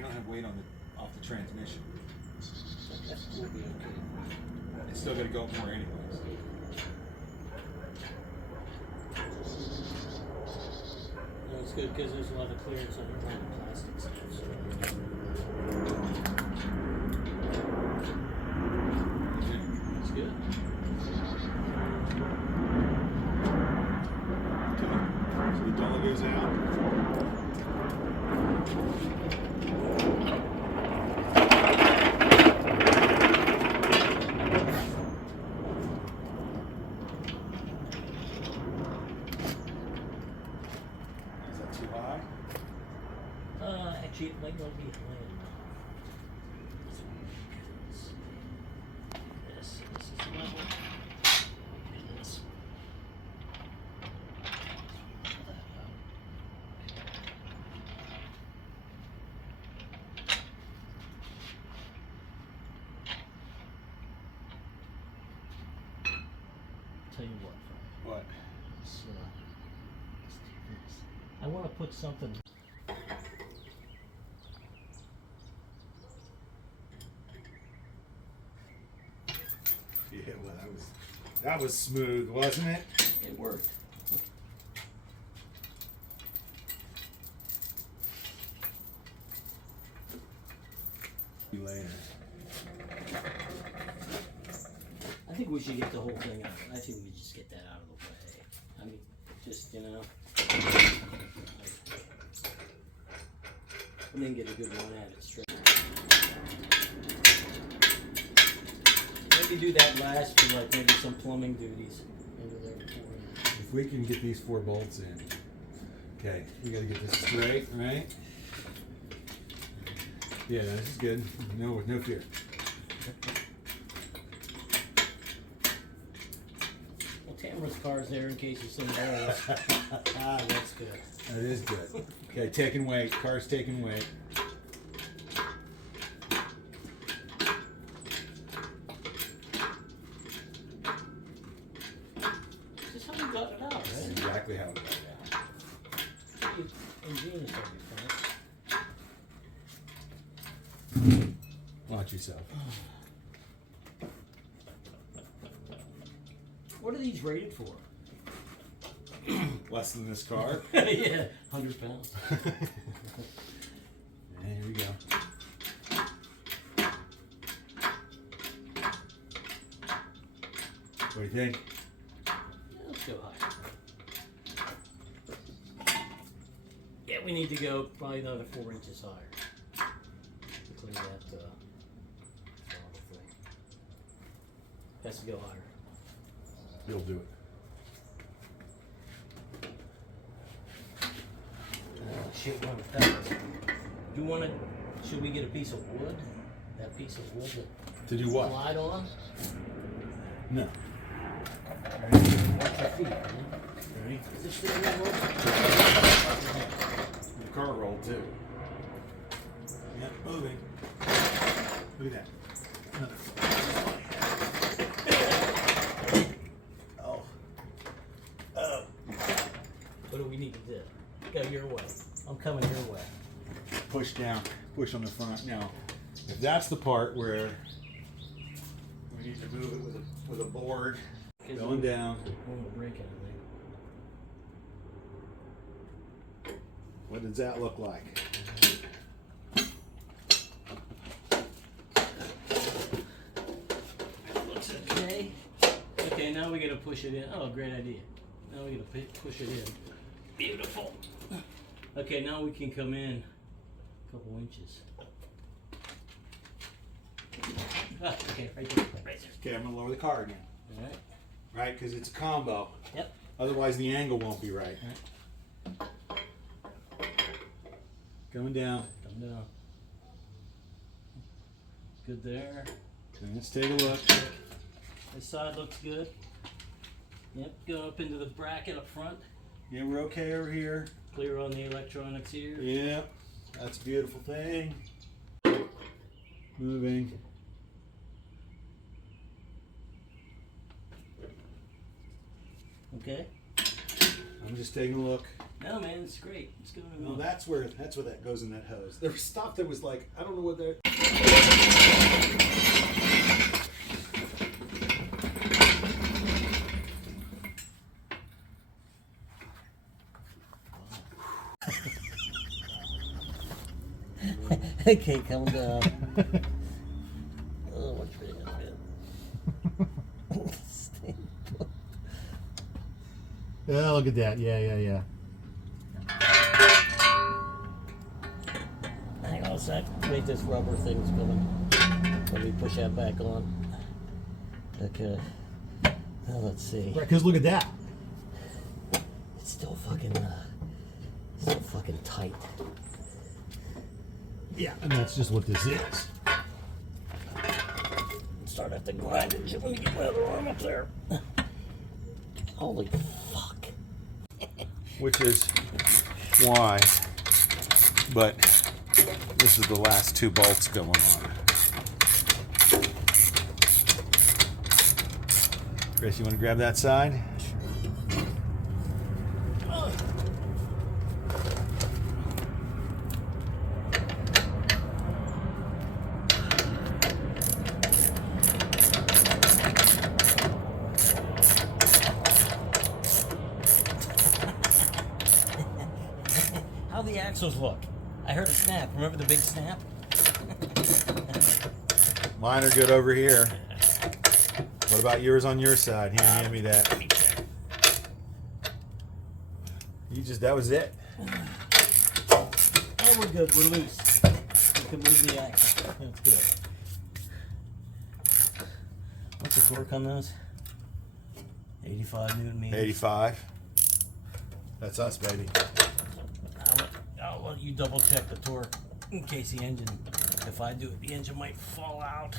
we don't have weight on the off the transmission. That will be okay. It's still got to go up more anyways. No, it's good because there's a lot of clearance on the plastic stuff. So. It's good. Okay. So the dollar goes out. Too high? Actually, it might not be high enough. This is level. This. Tell you what, Frank. What? Let's do this. I want to put something. Yeah, well, that was smooth, wasn't it? It worked. Later. I think we should get the whole thing out. I think we just get that out of the way. I mean, just, you know. And then get a good one at it straight. Maybe do that last for like maybe some plumbing duties. If we can get these 4 bolts in. Okay, we gotta get this straight, right? Yeah, this is good. No fear. Well, Tamara's car's there in case it's something else. That's good. That is good. Okay, taking weight. Car's taking weight. This is how we got it out, That's right? exactly how we got it out. Ingenious of you, Frank. Watch yourself. What are these rated for? Less than this car. Yeah, 100 pounds. Here we go. What do you think? Let's go higher. Yeah, we need to go probably another 4 inches higher to clear that throttle thing. Has to go higher. You'll do it. Shit, one of pellets. Do you want to? Should we get a piece of wood? That piece of wood To do what? slide on? No. Watch your feet, man. Ready? Is this thing gonna work? The car rolled too. Yep, moving. Look at that. Another. Oh. Oh. What do we need to do? Go your way. I'm coming your way. Push down. Push on the front. Now, if that's the part where we need to move it with a board, going down. When we're breaking, I What does that look like? think. Looks okay. Okay, now we gotta push it in. Oh, great idea. Now we gotta push it in. Beautiful. Okay, now we can come in a couple inches. Ah, okay, right there. Right there. Okay, I'm gonna lower the car again. All right. Right, because it's a combo. Yep. Otherwise, the angle won't be right. Going down. Come down. Good there. Okay, let's take a look. This side looks good. Yep, go up into the bracket up front. Yeah, we're okay over here. Clear on the electronics here. Yeah, that's a beautiful thing. Moving. Okay. I'm just taking a look. No, man, it's great. It's going No, on. that's where that goes in that hose. There was stuff that was like, I don't know what that. Okay, calm down. Oh, what's big, man? Stay put. Yeah, look at that. Yeah. Hang on a sec. Wait, this rubber thing's coming. Let me push that back on. Okay. Now let's see. Right, because look at that. It's still fucking tight. Yeah, and that's just what this is. Start at the grind it. Let me get my other arm up there. Holy fuck. Which is why, but this is the last two bolts going on. Chris, you want to grab that side? How the axles look? I heard a snap. Remember the big snap? Mine are good over here. What about yours on your side? Here, hand me that. That was it. Oh, we're good. We're loose. We can move the axle. That's good. What's the torque on those? 85 Newton meters. 85. That's us, baby. I'll let you double check the torque in case the engine, if I do it, the engine might fall out.